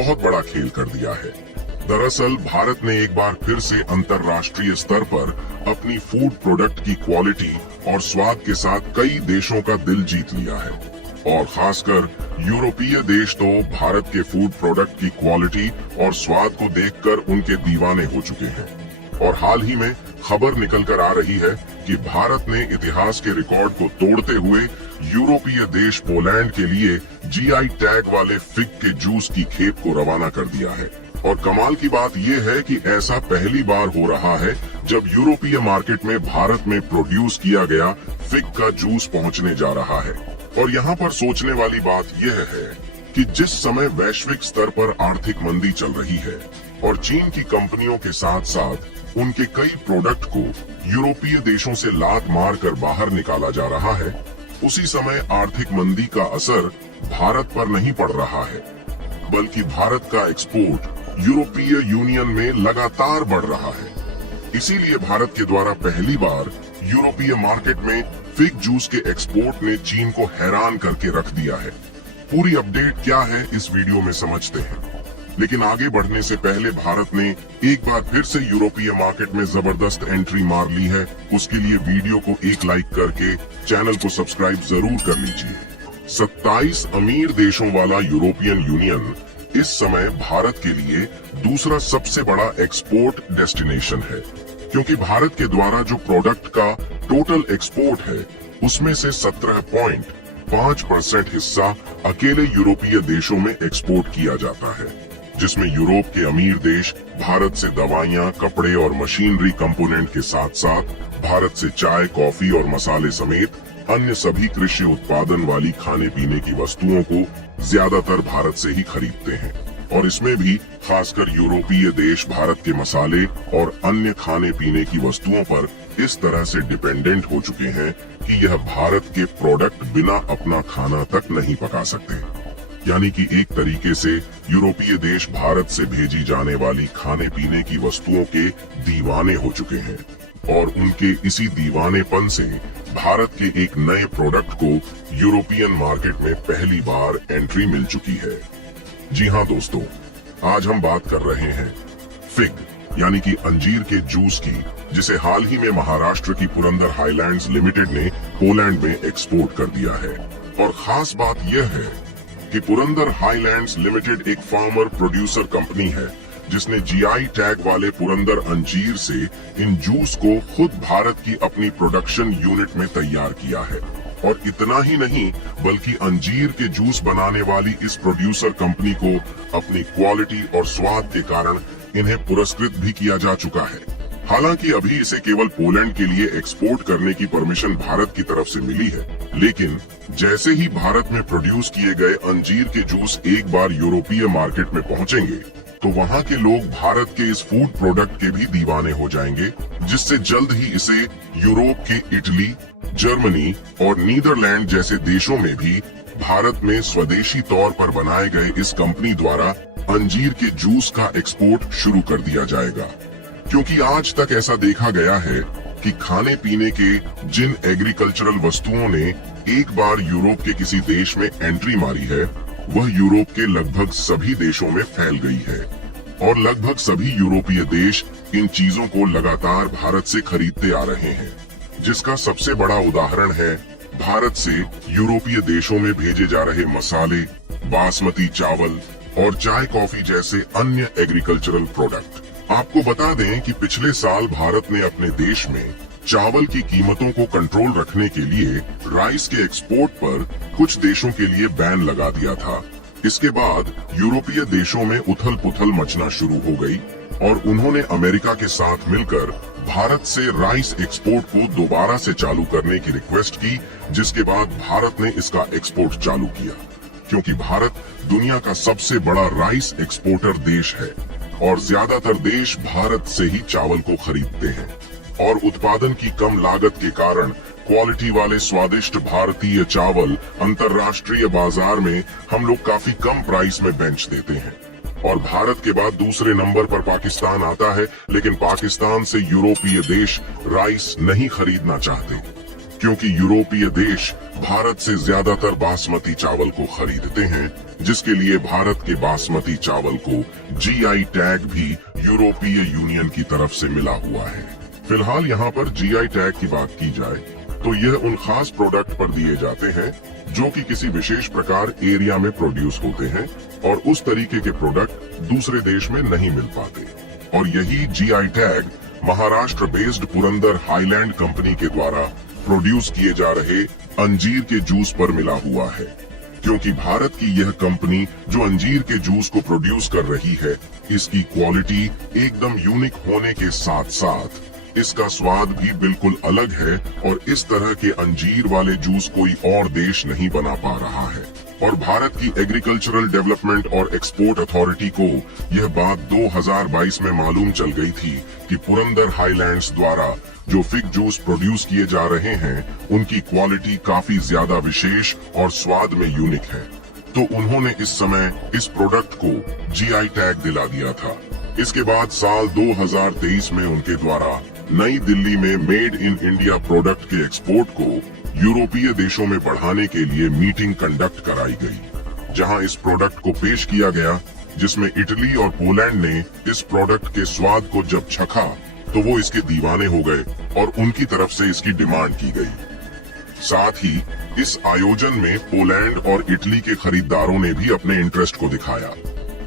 बहुत बड़ा खेल कर दिया है। दरअसल भारत ने एक बार फिर से अंतर्राष्ट्रीय स्तर पर अपनी फूड प्रोडक्ट की क्वालिटी और स्वाद के साथ कई देशों का दिल जीत लिया है और खासकर यूरोपीय देश तो भारत के फूड प्रोडक्ट की क्वालिटी और स्वाद को देखकर उनके दीवाने हो चुके हैं। और हाल ही में खबर निकल कर आ रही है कि भारत ने इतिहास के रिकॉर्ड को तोड़ते हुए यूरोपीय देश पोलैंड के लिए जीआई टैग वाले फिग के जूस की खेप को रवाना कर दिया है। और कमाल की बात यह है कि ऐसा पहली बार हो रहा है जब यूरोपीय मार्केट में भारत में प्रोड्यूस किया गया फिग का जूस पहुंचने जा रहा है। और यहाँ पर सोचने वाली बात यह है कि जिस समय वैश्विक स्तर पर आर्थिक मंदी चल रही है और चीन की कंपनियों के साथ साथ उनके कई प्रोडक्ट को यूरोपीय देशों से लात मार कर बाहर निकाला जा रहा है, उसी समय आर्थिक मंदी का असर भारत पर नहीं पड़ रहा है, बल्कि भारत का एक्सपोर्ट यूरोपीय यूनियन में लगातार बढ़ रहा है। इसीलिए भारत के द्वारा पहली बार यूरोपीय मार्केट में फिग जूस के एक्सपोर्ट ने चीन को हैरान करके रख दिया है। पूरी अपडेट क्या है इस वीडियो में समझते हैं, लेकिन आगे बढ़ने से पहले भारत ने एक बार फिर से यूरोपीय मार्केट में जबरदस्त एंट्री मार ली है। उसके लिए वीडियो को एक लाइक करके चैनल को सब्सक्राइब जरूर कर लीजिए। 27 अमीर देशों वाला यूरोपियन यूनियन इस समय भारत के लिए दूसरा सबसे बड़ा एक्सपोर्ट डेस्टिनेशन है, क्योंकि भारत के द्वारा जो प्रोडक्ट का टोटल एक्सपोर्ट है उसमें से 17.5% हिस्सा अकेले यूरोपीय देशों में एक्सपोर्ट किया जाता है, जिसमें यूरोप के अमीर देश भारत से दवाइयां, कपड़े और मशीनरी कंपोनेंट के साथ साथ भारत से चाय, कॉफी और मसाले समेत अन्य सभी कृषि उत्पादन वाली खाने पीने की वस्तुओं को ज्यादातर भारत से ही खरीदते हैं। और इसमें भी खासकर यूरोपीय देश भारत के मसाले और अन्य खाने पीने की वस्तुओं पर इस तरह से डिपेंडेंट हो चुके हैं कि यह भारत के प्रोडक्ट बिना अपना खाना तक नहीं पका सकते। यानी कि एक तरीके से यूरोपीय देश भारत से भेजी जाने वाली खाने पीने की वस्तुओं के दीवाने हो चुके हैं और उनके इसी दीवानेपन से भारत के एक नए प्रोडक्ट को यूरोपियन मार्केट में पहली बार एंट्री मिल चुकी है। जी हाँ दोस्तों, आज हम बात कर रहे हैं फिग यानी कि अंजीर के जूस की, जिसे हाल ही में महाराष्ट्र की पुरंदर हाईलैंड्स लिमिटेड ने पोलैंड में एक्सपोर्ट कर दिया है। और खास बात यह है कि पुरंदर हाईलैंड्स लिमिटेड एक फार्मर प्रोड्यूसर कंपनी है जिसने जीआई टैग वाले पुरंदर अंजीर से इन जूस को खुद भारत की अपनी प्रोडक्शन यूनिट में तैयार किया है। और इतना ही नहीं, बल्कि अंजीर के जूस बनाने वाली इस प्रोड्यूसर कंपनी को अपनी क्वालिटी और स्वाद के कारण इन्हें पुरस्कृत भी किया जा चुका है। हालांकि अभी इसे केवल पोलैंड के लिए एक्सपोर्ट करने की परमिशन भारत की तरफ से मिली है, लेकिन जैसे ही भारत में प्रोड्यूस किए गए अंजीर के जूस एक बार यूरोपीय मार्केट में पहुंचेंगे तो वहां के लोग भारत के इस फूड प्रोडक्ट के भी दीवाने हो जाएंगे, जिससे जल्द ही इसे यूरोप के इटली, जर्मनी और नीदरलैंड जैसे देशों में भी भारत में स्वदेशी तौर पर बनाए गए इस कंपनी द्वारा अंजीर के जूस का एक्सपोर्ट शुरू कर दिया जाएगा। क्योंकि आज तक ऐसा देखा गया है कि खाने पीने के जिन एग्रीकल्चरल वस्तुओं ने एक बार यूरोप के किसी देश में एंट्री मारी है, वह यूरोप के लगभग सभी देशों में फैल गई है और लगभग सभी यूरोपीय देश इन चीजों को लगातार भारत से खरीदते आ रहे हैं, जिसका सबसे बड़ा उदाहरण है भारत से यूरोपीय देशों में भेजे जा रहे मसाले, बासमती चावल और चाय, कॉफी जैसे अन्य एग्रीकल्चरल प्रोडक्ट। आपको बता दें कि पिछले साल भारत ने अपने देश में चावल की कीमतों को कंट्रोल रखने के लिए राइस के एक्सपोर्ट पर कुछ देशों के लिए बैन लगा दिया था। इसके बाद यूरोपीय देशों में उथल पुथल मचना शुरू हो गई और उन्होंने अमेरिका के साथ मिलकर भारत से राइस एक्सपोर्ट को दोबारा से चालू करने की रिक्वेस्ट की, जिसके बाद भारत ने इसका एक्सपोर्ट चालू किया। क्योंकि भारत दुनिया का सबसे बड़ा राइस एक्सपोर्टर देश है और ज्यादातर देश भारत से ही चावल को खरीदते हैं और उत्पादन की कम लागत के कारण क्वालिटी वाले स्वादिष्ट भारतीय चावल अंतर्राष्ट्रीय बाजार में हम लोग काफी कम प्राइस में बेच देते हैं। और भारत के बाद दूसरे नंबर पर पाकिस्तान आता है, लेकिन पाकिस्तान से यूरोपीय देश राइस नहीं खरीदना चाहते। क्योंकि यूरोपीय देश भारत से ज्यादातर बासमती चावल को खरीदते हैं, जिसके लिए भारत के बासमती चावल को जीआई टैग भी यूरोपीय यूनियन की तरफ से मिला हुआ है। फिलहाल यहाँ पर जीआई टैग की बात की जाए तो यह उन खास प्रोडक्ट पर दिए जाते हैं जो कि किसी विशेष प्रकार एरिया में प्रोड्यूस होते हैं और उस तरीके के प्रोडक्ट दूसरे देश में नहीं मिल पाते। और यही GI tag Maharashtra based Purandar highland company के द्वारा प्रोड्यूस किए जा रहे अंजीर के जूस पर मिला हुआ है, क्योंकि भारत की यह कंपनी जो अंजीर के जूस को प्रोड्यूस कर रही है, इसकी क्वालिटी एकदम यूनिक होने के साथ साथ इसका स्वाद भी बिल्कुल अलग है और इस तरह के अंजीर वाले जूस कोई और देश नहीं बना पा रहा है। और भारत की एग्रीकल्चरल डेवलपमेंट और एक्सपोर्ट अथॉरिटी को यह बात 2022 में मालूम चल गई थी कि पुरंदर हाईलैंड्स द्वारा जो फिग जूस प्रोड्यूस किए जा रहे हैं, उनकी क्वालिटी काफी ज्यादा विशेष और स्वाद में यूनिक है। तो उन्होंने इस समय इस प्रोडक्ट को जीआई टैग दिला दिया था। इसके बाद साल 2023 में उनके द्वारा नई दिल्ली में मेड इन इंडिया प्रोडक्ट के एक्सपोर्ट को यूरोपीय देशों में बढ़ाने के लिए मीटिंग कंडक्ट कराई गई, जहां इस प्रोडक्ट को पेश किया गया, जिसमें इटली और पोलैंड ने इस प्रोडक्ट के स्वाद को जब चखा तो वो इसके दीवाने हो गए और उनकी तरफ से इसकी डिमांड की गई। साथ ही इस आयोजन में पोलैंड और इटली के खरीदारों ने भी अपने इंटरेस्ट को दिखाया,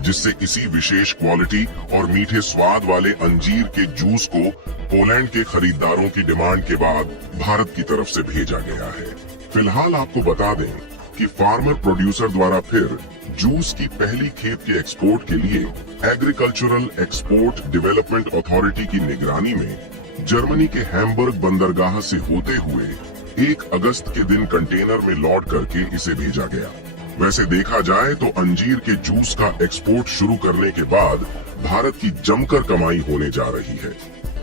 जिससे इसी विशेष क्वालिटी और मीठे स्वाद वाले अंजीर के जूस को पोलैंड के खरीदारों की डिमांड के बाद भारत की तरफ से भेजा गया है। फिलहाल आपको बता दें कि फार्मर प्रोड्यूसर द्वारा फिर जूस की पहली खेप के एक्सपोर्ट के लिए एग्रीकल्चरल एक्सपोर्ट डेवलपमेंट अथॉरिटी की निगरानी में जर्मनी के हैम्बर्ग बंदरगाह से होते हुए 1 अगस्त के दिन कंटेनर में लोड करके इसे भेजा गया। वैसे देखा जाए तो अंजीर के जूस का एक्सपोर्ट शुरू करने के बाद भारत की जमकर कमाई होने जा रही है,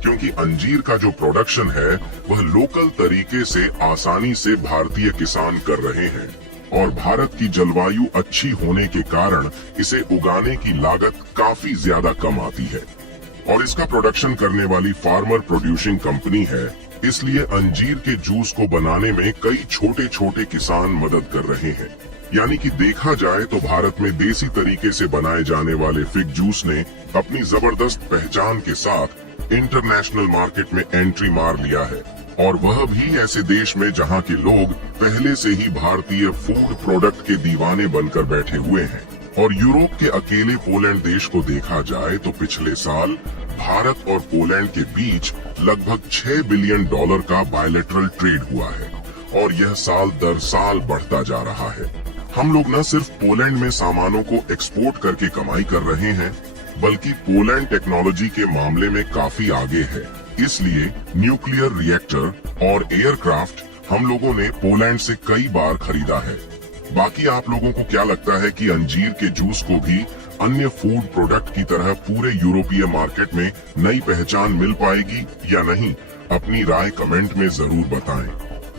क्योंकि अंजीर का जो प्रोडक्शन है वह लोकल तरीके से आसानी से भारतीय किसान कर रहे हैं और भारत की जलवायु अच्छी होने के कारण इसे उगाने की लागत काफी ज्यादा कम आती है और इसका प्रोडक्शन करने वाली फार्मर प्रोड्यूसिंग कंपनी है। इसलिए अंजीर के जूस को बनाने में कई छोटे छोटे किसान मदद कर रहे हैं। यानी कि देखा जाए तो भारत में देसी तरीके से बनाए जाने वाले फिग जूस ने अपनी जबरदस्त पहचान के साथ इंटरनेशनल मार्केट में एंट्री मार लिया है, और वह भी ऐसे देश में जहां के लोग पहले से ही भारतीय फूड प्रोडक्ट के दीवाने बनकर बैठे हुए हैं। और यूरोप के अकेले पोलैंड देश को देखा जाए तो पिछले साल भारत और पोलैंड के बीच लगभग $6 बिलियन का बायलैटरल ट्रेड हुआ है और यह साल दर साल बढ़ता जा रहा है। हम लोग न सिर्फ पोलैंड में सामानों को एक्सपोर्ट करके कमाई कर रहे हैं, बल्कि पोलैंड टेक्नोलॉजी के मामले में काफी आगे है। इसलिए न्यूक्लियर रिएक्टर और एयरक्राफ्ट हम लोगों ने पोलैंड से कई बार खरीदा है। बाकी आप लोगों को क्या लगता है कि अंजीर के जूस को भी अन्य फूड प्रोडक्ट की तरह पूरे यूरोपीय मार्केट में नई पहचान मिल पाएगी या नहीं? अपनी राय कमेंट में जरूर बताएं।